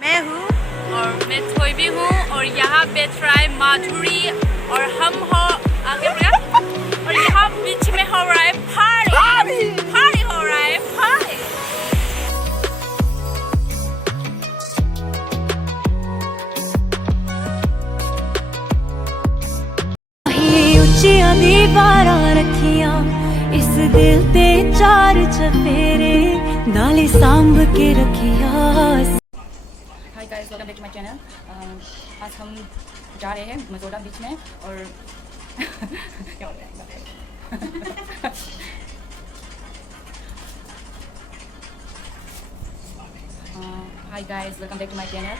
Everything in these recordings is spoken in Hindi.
मैं हूँ और मैं थोई भी हूँ और यहाँ पे ट्राई माधुरी और हम हो आगे और यहाँ बीच में हो रहा है पार्टी हो रहा है पार्टी। ਉੱਚੀਆਂ ਦੀਵਾਰਾਂ ਰੱਖੀਆਂ ਇਸ ਦਿਲ ਤੇ ਚਾਰ ਚਫੇਰੇ ਨਾਲੇ ਸਾਂਭ ਕੇ ਰੱਖਿਆ। Hi guys, welcome back to my channel. आज हम जा रहे हैं मजोड़ा बीच में और क्या हो रहा है hi guys, welcome back to my channel.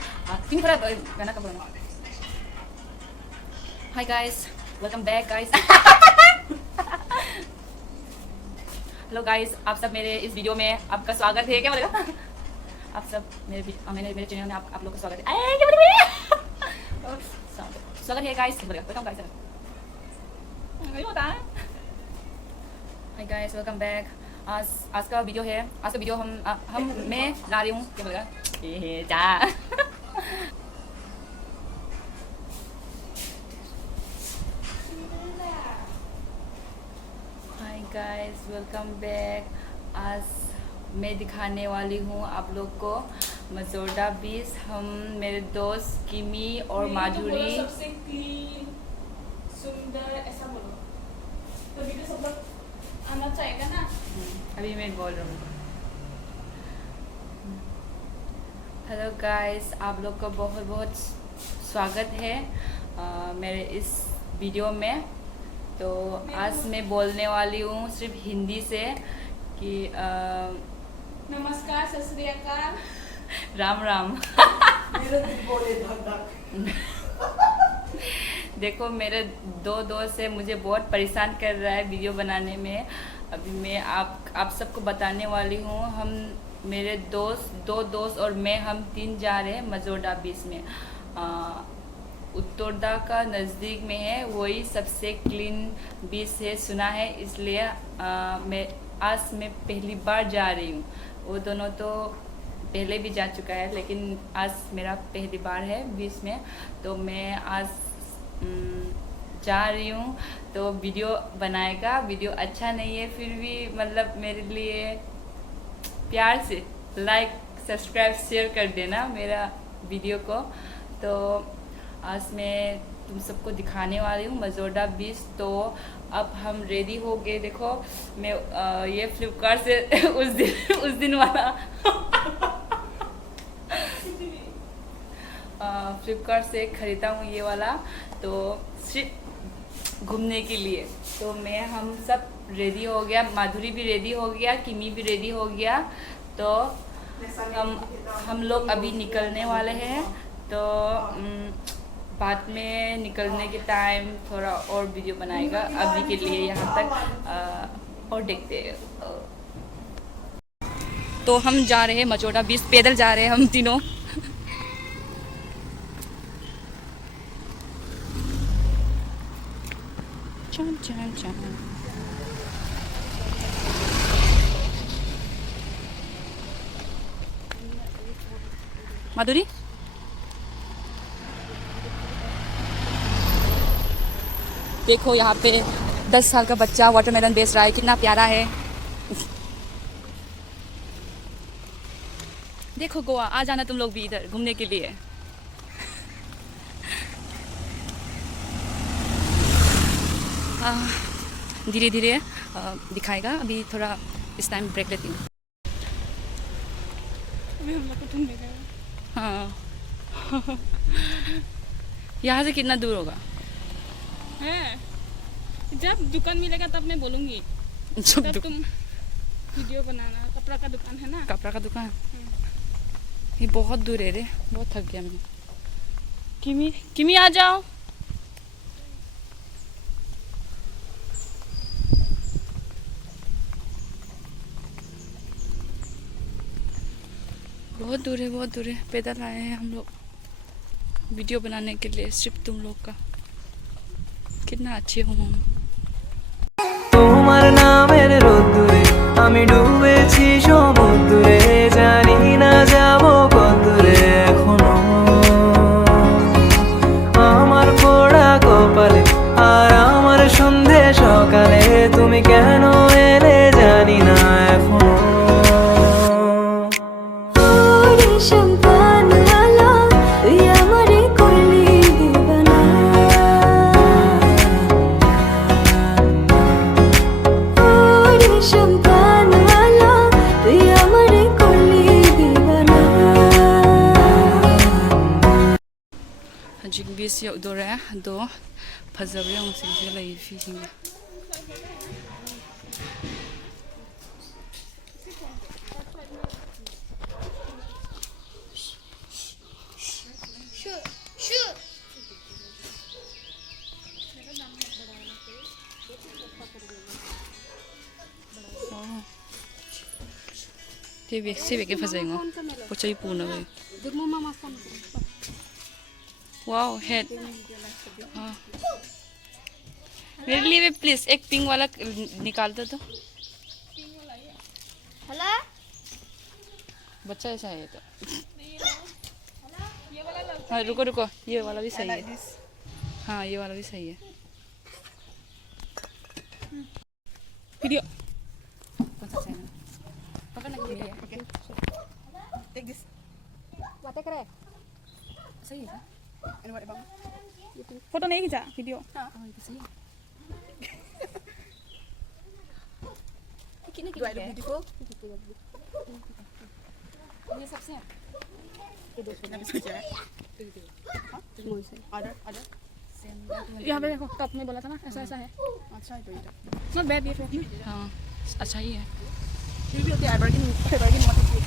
तीन थोड़ा गाना का बोलना। Hi guys, welcome back guys. Hello guys, आप सब मेरे इस वीडियो में आपका स्वागत है। क्या बोलेगा आप सब मेरे चैनल में आप लोग का स्वागत है। क्या बोलेगा स्वागत है गाइस। बोलेगा वेलकम गाइस। नहीं होता है। Hi guys, welcome back. आज का वीडियो है। आज का वीडियो हम मैं ला रही हूँ। क्या बोलेगा जा गाइस, वेलकम बैक। आज मैं दिखाने वाली हूँ आप लोग को मजोड़ा बीच। हम मेरे दोस्त किमी और माधुरी सबसे क्लीन सुंदर ऐसा बोलो तो वीडियो सब लोग आना चाहेगा ना। अभी मैं बोल रहा हूँ। हेलो गाइस, आप लोग का बहुत बहुत स्वागत है मेरे इस वीडियो में। तो आज मैं बोलने वाली हूँ सिर्फ हिंदी से कि नमस्कार, सत श्री अकाल, राम राम। देखो, मेरे दो दोस्त से मुझे बहुत परेशान कर रहा है वीडियो बनाने में। अभी मैं आप सबको बताने वाली हूँ। हम मेरे दो दोस्त और मैं हम तीन जा रहे हैं मजोड़ा बीच में। उत्तरदा का नज़दीक में है, वही सबसे क्लीन बीच है सुना है, इसलिए आज मैं पहली बार जा रही हूँ। वो दोनों तो पहले भी जा चुका है, लेकिन आज मेरा पहली बार है बीच में। तो मैं आज जा रही हूँ तो वीडियो बनाएगा। वीडियो अच्छा नहीं है फिर भी मतलब मेरे लिए प्यार से लाइक सब्सक्राइब शेयर कर देना मेरा वीडियो को। तो आज मैं तुम सबको दिखाने वाली हूँ मजोड़ा बीच। तो अब हम रेडी हो गए। देखो, मैं ये फ्लिपकार्ट से उस दिन वाला फ्लिपकार्ट से ख़रीदा हूँ ये वाला, तो सिर्फ घूमने के लिए। तो हम सब रेडी हो गया, माधुरी भी रेडी हो गया, किमी भी रेडी हो गया। तो हम लोग अभी निकलने वाले हैं। तो बाद में निकलने के टाइम थोड़ा और वीडियो बनाएगा। अभी के लिए यहाँ तक और देखते हैं। तो हम जा रहे हैं मजोड़ा बीच, पैदल जा रहे हैं हम तीनों। चल चल चल। माधुरी, देखो यहाँ पे 10 साल का बच्चा वाटरमेलन बेच रहा है, कितना प्यारा है। देखो गोवा, आ जाना तुम लोग भी इधर घूमने के लिए। धीरे धीरे दिखाएगा। अभी थोड़ा इस टाइम ब्रेक लेती हूँ। अभी हम लोग को ढूंढने गए। हाँ यहाँ से कितना दूर होगा? हैं, जब दुकान मिलेगा तब मैं बोलूँगी। तब तुम वीडियो बनाना। कपड़ा का दुकान है ना। कपड़ा का दुकान ये बहुत दूर है रे, बहुत थक गया मैं। किमी आ जाओ। बहुत दूर है, बहुत दूर है। पैदल आए हैं हम लोग वीडियो बनाने के लिए, सिर्फ तुम लोग का। कितना अच्छे हो हम। তোমার নামের রোদ্দুরে আমি ডুবেছি সমুদ্রে, জানি না যাব কতদূরে এখন ꯍꯧꯖꯤꯛ ꯕꯤꯆ ꯌꯧꯗꯣꯔꯦ ꯑꯗꯣ ꯐꯖꯕ ꯌꯦꯡꯉꯨ ꯁꯤꯡꯁꯤꯗ ꯂꯩ ꯐꯤꯁꯤꯡꯁꯦ ꯁꯤ ꯕꯦꯒꯁꯦ ꯐꯖꯩꯉꯣ ꯄꯣꯠ ꯆꯩ ꯄꯨꯅꯕ वाओ हेड मेरे लिए भी प्लीज एक पिंक वाला निकाल दो तो हेलो बच्चा ऐसा है तो हाँ रुको रुको ये वाला भी सही है हाँ ये वाला भी सही है वीडियो कौन सा चाहिए पकड़ना चाहिए Take this. बातें करे सही है And what about? फोटो नहीं खींचा वीडियो हाँ ये सही है कितने Do I look beautiful? ये सबसे है Let me switch it. Other. यहाँ पे देखो टॉप में बोला था ना ऐसा ऐसा है I'll try to eat it. Not bad ये हाँ अच्छा ही है You will get. I bargain what to eat.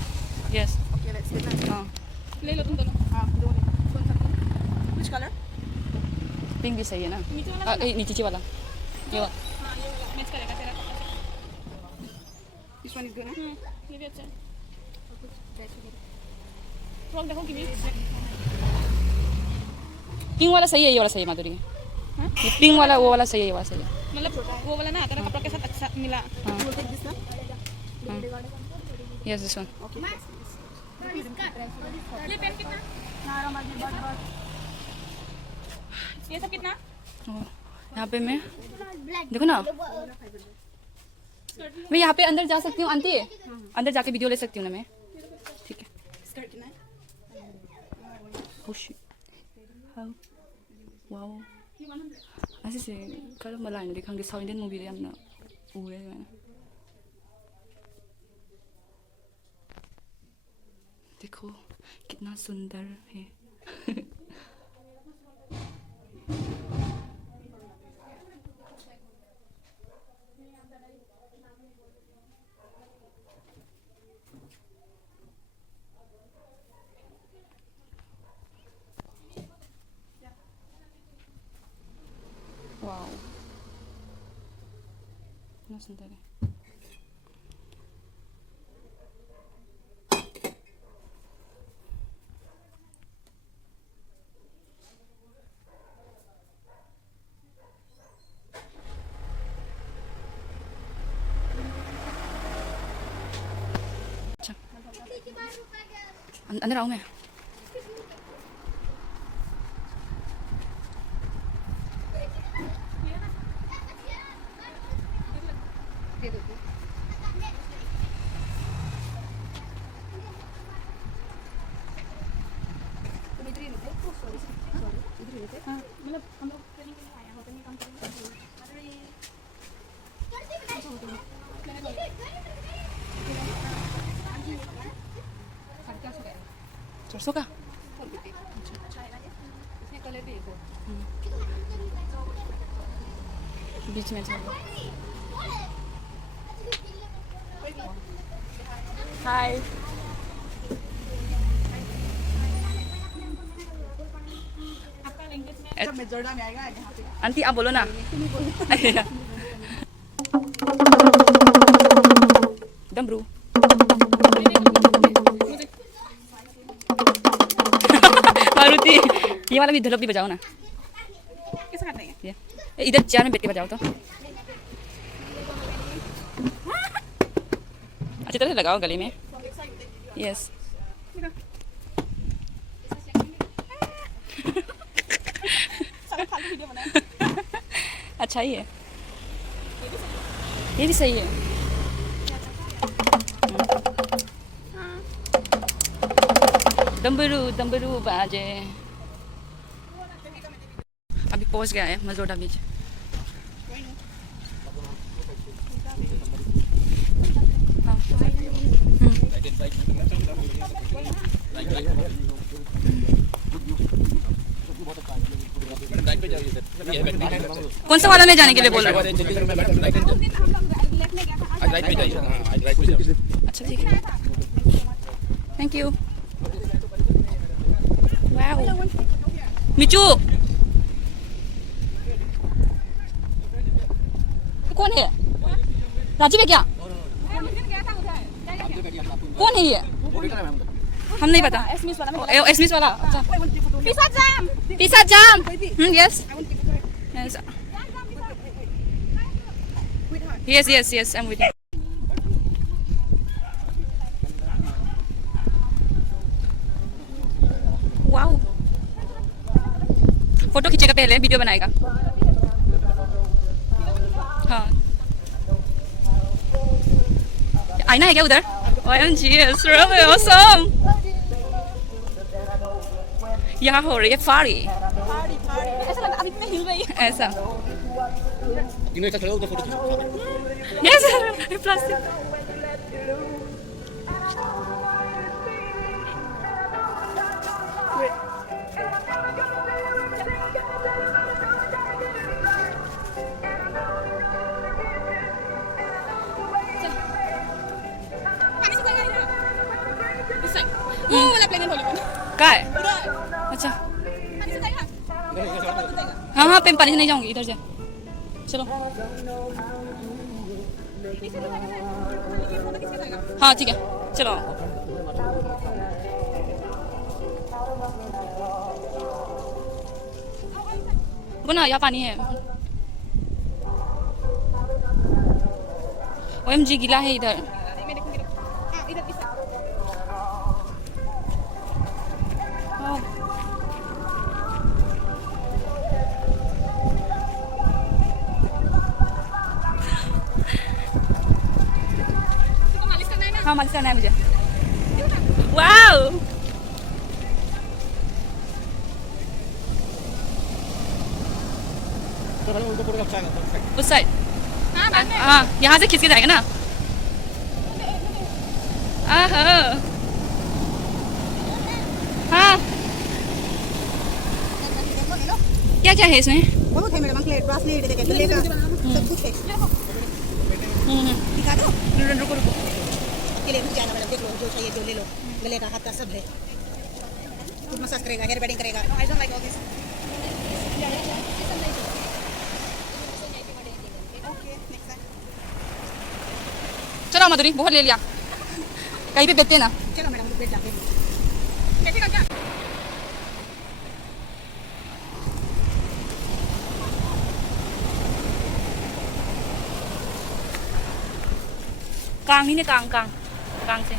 Yes Okay, let's get that. हाँ ले लो तुम दोनों Which color? पिंक भी सही है ना नीचे वाला नीचे वाला ये वाला हाँ ये वाला मैच करेगा तेरा कपड़ा से This one is good, huh? ये भी अच्छा है फ्रॉक देखो कि पिंक वाला सही है ये वाला सही है माधुरी हाँ? ये पिंक वाला वो वाला सही है ये वाला सही है मतलब वो वाला ना तेरा कपड़ा के साथ अच्छा मिला You will take this now? Yes this one Okay. ये पेन कितना ये सब कितना यहाँ पे मैं देखो ना मैं यहाँ पे अंदर जा सकती हूँ आंटी अंदर जाके वीडियो ले सकती हूँ ना मैं ठीक है Skirt can I? Oh shit. How? Wow. 아시지? 그런 말 아니야. 강게 서인된 무비를 yap나? 오해. देखो कितना सुंदर है वाओ कितना सुंदर है अंदर आऊँ मैं मतलब हम लोग ट्रेनिंग के लिए आए हैं होटल में काम करेंगे सरसों का बीच में चलो हाय आपका लैंग्वेज में जब मैं जॉर्डन में आएगा यहाँ पे आंटी आप बोलो ना डमरू मुझे मारुति ये वाला भी ढोलक भी बजाओ ना कैसे करते हैं ये इधर चेयर में बैठ के बजाओ तो अच्छी तरह से लगाओ गले में यस सारा फालतू वीडियो बनाए अच्छा ही है ये भी सही है डम्बरू डम्बरू बाजे अभी पहुंच गया है मजोडा बीच कौन सा वाला में जाने के लिए बोल रहे हो? अच्छा ठीक है, थैंक यू। वाओ मिचू कौन है? राजीव है क्या? कौन है ये? हम नहीं पता। एसमिस वाला। अच्छा पिसा जाम। Yes yes yes I am with you. Wow photo खींचेगा पहले, वीडियो बनाएगा। हाँ आईना है क्या उधर? OMG it's really awesome। यहाँ हो रही है पार्टी। ऐसा लगा अभी इतने हिल रही है। ऐसा यस प्लास्टिक। वो वाला प्लेन हॉलीवुड का है? अच्छा हाँ हाँ पानी से नहीं जाऊंगी, इधर से चलो। हाँ ठीक है चलो। वो ना यहाँ पानी है। OMG गीला है इधर। हाँ मालिश करना है मुझे। वाओ उस साइड। हाँ यहाँ से खींच के जाएगा ना। हाँ क्या क्या है इसमें? बहुत है मैडम, अंकलेट, ब्रासलेट, देखिए गले का सब कुछ है। दिखा दो। रुको रुको के लिए रुक जाना मैडम, देख लो जो चाहिए जो ले लो। गले का, हाथ का सब है। फुट मसाज करेगा, हेयर बेडिंग करेगा। I don't like all this. Okay next time. चलो मधुरी बहुत ले लिया, कहीं पे बेचते ना। चलो मैडम बैठ जाते हैं। कैसे का क्या? कांग ही ने कांग कांग कांग से।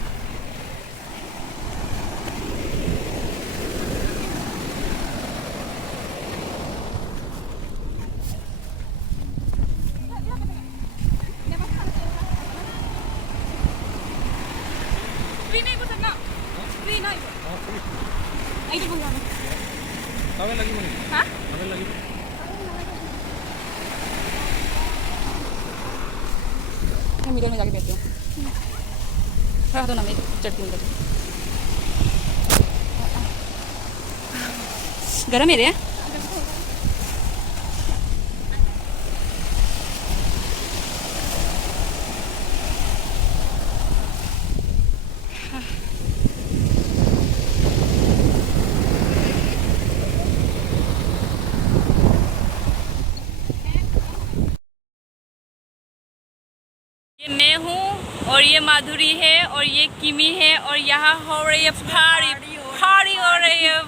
मिडल में जाके बैठती हूँ। रख दो ना, मैं चढ़ती हूँ। गरम है रे। ये मैं हूँ और ये माधुरी है और ये किमी है और यहाँ हो रही है पार्टी हो रही है।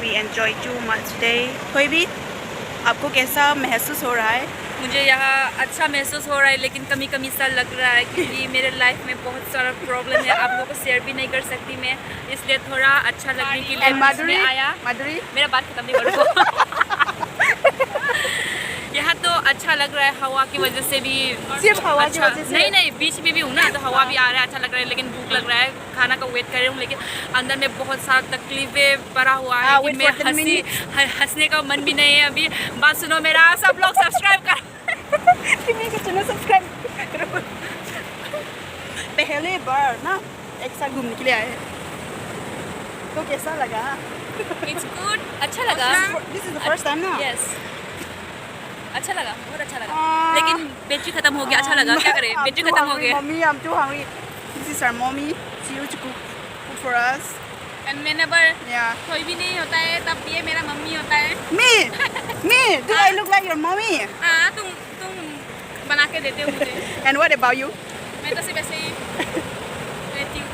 We enjoy too much day। कोई भी आपको कैसा महसूस हो रहा है? मुझे यहाँ अच्छा महसूस हो रहा है, लेकिन कमी कमी सा लग रहा है क्योंकि मेरे लाइफ में बहुत सारा प्रॉब्लम है। आप लोगों को शेयर भी नहीं कर सकती मैं, इसलिए थोड़ा अच्छा लगने के लिए माधुरी आया। माधुरी मेरा बात खत्म नहीं करो। यहाँ तो अच्छा लग रहा है, हवा की वजह से भी। सिर्फ हवा की अच्छा, वजह से? नहीं बीच में भी हूँ ना, तो हवा भी आ रहा है, अच्छा लग रहा है। लेकिन भूख लग रहा है, खाना का वेट कर रही हूँ। लेकिन अंदर में बहुत सारा तकलीफें पड़ा हुआ है कि wait मैं for 10 minutes. हंसने का मन भी नहीं है अभी। बात सुनो मेरा, सब लोग सब्सक्राइब कर। चैनल सब्सक्राइब करो। पहले बार ना एक साथ घूमने के लिए आए हैं, तो कैसा लगा? इट्स गुड, अच्छा लगा। This is the first time ना? यस, अच्छा लगा, बहुत अच्छा लगा। लेकिन बैटरी खत्म हो गया, अच्छा लगा, क्या करें, बैटरी खत्म हो गया। Mommy, I'm too hungry. This is our mommy. She used to cook food for us. And whenever Yeah. कोई भी नहीं होता है तब ये मेरा मम्मी होता है। Me. Do I look like your mommy? हाँ, तुम बना के देते हो मुझे। And what about you? मैं तो सिर्फ ऐसे ही रहती हूँ।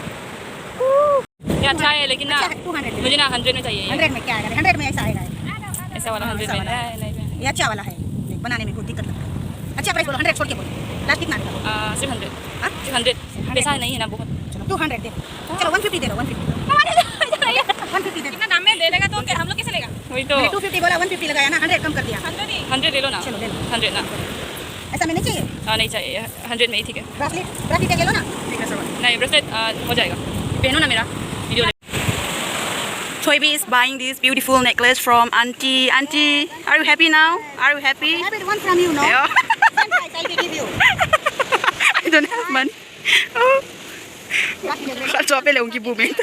ये अच्छा है, लेकिन ना 200 मुझे ना 100 में चाहिए। 100 में क्या आएगा? 100 में ऐसा आएगा। ऐसा वाला 100 में नहीं। ये अच्छा वाला है, बनाने में कुछ दिक्कत लगता है। अच्छा प्राइस बोलो, 100 छोड़ के बोलो। लास्ट कितना आएगा? सिर्फ 100। हाँ? 100 पैसा नहीं है ना बहुत। चलो 200 दे दो। चलो 150 दे दो, 150 150 दे दो। कितना दाम में दे देगा तो हम लोग कैसे लेगा? वही तो, मैंने 250 बोला, 150 लगाया ना, 100 कम कर दिया। 100 ले लो ना। चलो ले लो। 100 ना, ऐसा में नहीं चाहिए? हाँ नहीं चाहिए, 100 में ही ठीक है। ब्रासलेट ले लो ना। नहीं ब्रेसलेट हो जाएगा, पहनो ना मेरा video. Toybi is buying this beautiful necklace from auntie. Auntie, are you happy now? Are you happy? I have one from you, no? Yeah. Same price, I'll give you. I don't have money. Oh. Chope leongi booming.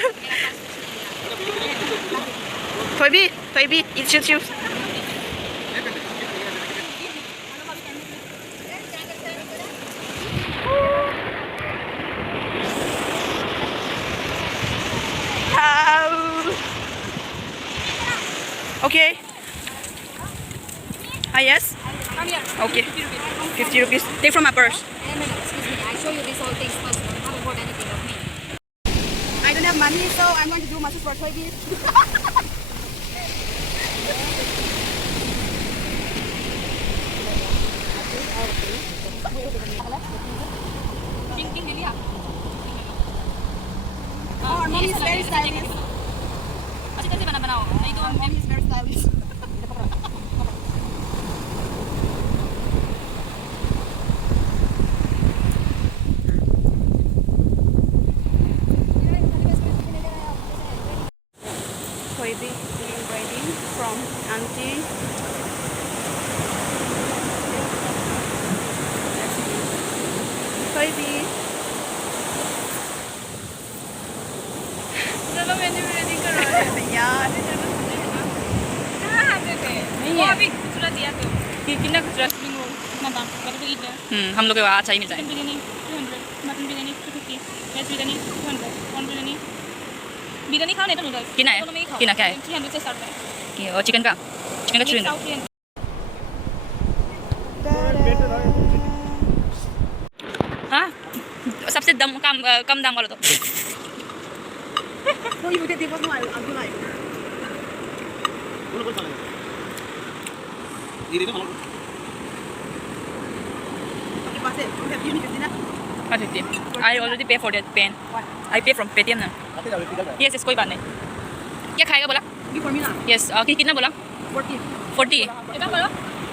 Toybi, eat shoes. Okay. Ah, yes? Come here. Okay. 50 rupees. Take from my purse. Excuse me, I show you this all things first. I haven't bought anything of me. I don't have money, so I'm going to do massage for Toybi. Ting ले लिया। Oh, our mom is very stylish. अच्छा कैसे बनाओ? नहीं तो Our mom is very stylish. Toybi is waiting from auntie. Toybi. चलो मैंने भी रेडी करवा दिया। यार कहाँ हाथ देते? नहीं वो है। अभी खुचरा दिया तो। कितना खुचरा। कितना दाम? मेरे को ईद है। हम लोग के वहाँ अच्छा ही मिलता चिकन है। Biryani 200, mutton biryani 250, veg biryani 200, corn biryani. Biryani खाओ नहीं तो नूडल्स। कितना है? दोनों में ही खाओ। कितना क्या है? 300 से स्टार्ट है। और चिकन का 300। Mix out 300। हाँ, सबसे कम दाम वाला तो। No, you get the first one. I'll do like. Okay, pass it. You have 50 na? 150. I already pay for that pen. I pay from Paytm ना। Yes, कोई बात नहीं। क्या खाएगा बोला? Give for me na. Yes, कितना बोला? 40. 40। इतना बोलो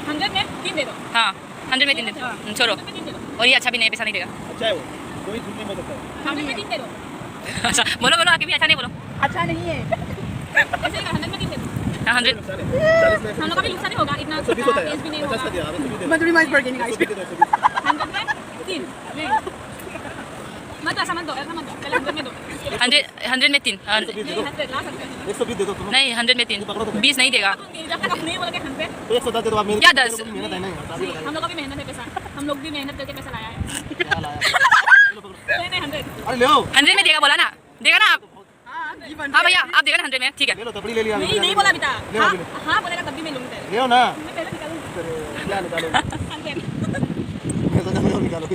100 में 3 दे दो। हाँ, 100 में 3 दे दो। छोड़ो। 100 में 3 दे दो। और ये अच्छा भी नहीं है, पैसा नहीं देगा। अच्छा है वो, कोई झूठ नहीं बोल सकता। 100 में 3 दे दो। अच्छा बोलो आगे भी अच्छा नहीं बोलो। अच्छा नहीं है. ऐसे ही 100 में 3 दे दो। 100। 40 में हम लोग का भी नुकसान नहीं होगा इतना। 120 होता है, एज भी नहीं 50 का होगा। दिया, 120 दे दो। Maduri mais bargaining guys. 120 दे दो, 120। 100 में 3 ले लो। मत ऐसा मत दो, ऐसा मत दो। पहले 100 में दो। 100 में 3। 120 दे दो, 100 ला सकते हैं। 120 दे दो तुम। नहीं 100 में 3। 20 नहीं देगा। जब तक आप नहीं बोलोगे 100 तो 110 दे दो आप मेरे। क्या 10? मेहनत है ना यार, शादी लगाई। हम लोग का भी मेहनत है पैसा। हम लोग भी मेहनत करके पैसा लाया है। क्या लाया? नहीं 100। अरे ले लो। 100 में देगा बोला ना, देगा ना आप। Give and हाँ भैया आप देगा ना 100 में, ठीक है। ले लो, तपड़ी ले लिया। नहीं बोला बेटा। ले लो, हाँ ले लो। हाँ बोलेगा तब भी मैं लूंगी। ले लो ना। मैं पहले निकालूंगी। क्या निकालो? 100। मैं तो जब निकालो।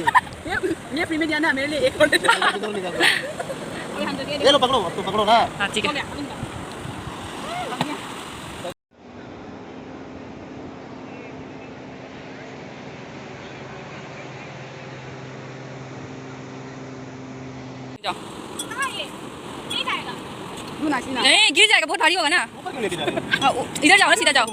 ये फ्री में दिया ना मेरे लिए एक और. निकालो, निकालो। ये 100 ये ले लो, पकड़ो, अब तो पकड़ो ना। हाँ ठीक हो है। गया लूंगा। जाओ। कहाँ ये? नहीं खाएगा। Do na sina. नहीं गिर जाएगा, बहुत भारी होगा ना। ऊपर क्यों लेके जा रहे हो? हाँ, इधर जाओ ना, सीधा जाओ।